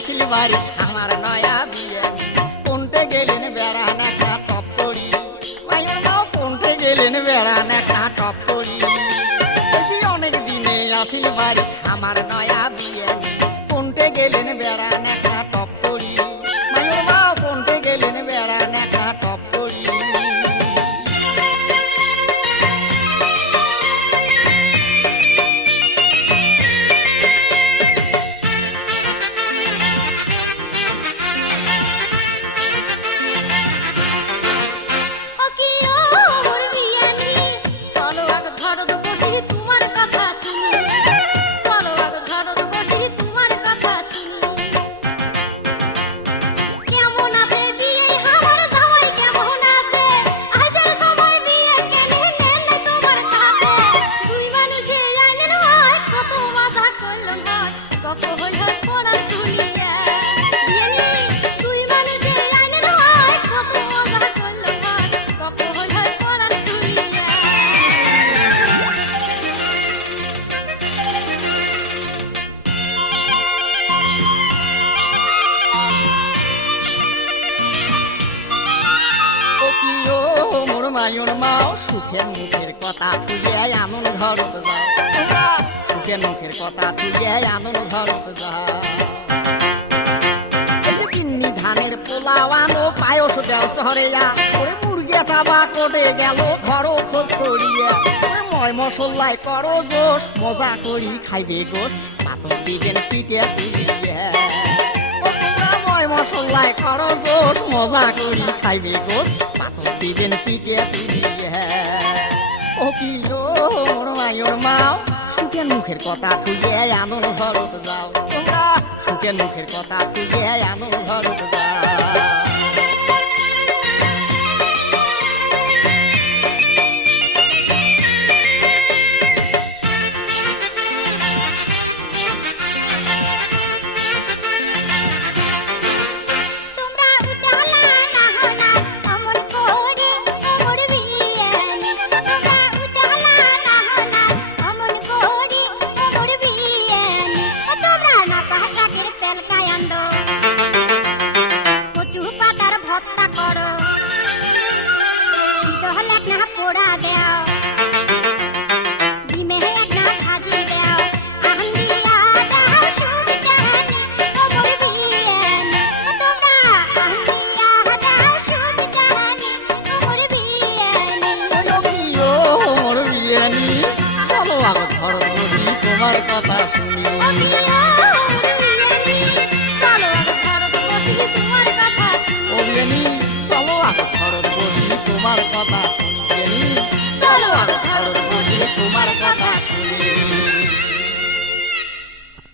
আসিল বাড়ি আমার নয়া বিয়ে কোনটে গেলেন বেড়ান একটা টপ করি মায়ুর মাও কোনটে গেলেন বেড়ান একটা টপ করি অনেক দিনে আসিল বাড়ি আমার নয়া বিয়ে কোনটে গেলেন বেড়ান একটা টপ করি মায়ুর মাও কোনটে গেলেন বেড়ান একটা টপ করি মায়ুর মাও সুখের মুখের কথা তুলে আনন্দ ঘরত যাও তোমরা সুখের মুখের কথা তুলে আনন্দ ঘরত যাও পিন্নি ধানের পোলাও আনো পায়স দেও শহরেয়া ওরে মুরগিয়া টাবা কোটে গেল ধরো খোঁজ করিয়া ওরে ময় মশলাই করো জোশ মজা করি খাইবে গোস পাতর দিবেন পিঠে তুলিয়া মশলাই করো জোর মজা করি খাইবে গোস পাতর দিবেন পিঠে তুলিয়া ও কিলো মোর মায়ুর মাও সুখের মুখের কথা তুলে আনন্দ ঘরত যাও তোমরা সুখের মুখের কথা তুলে আনন্দ ঘরত যাও তোমার কথা শুনি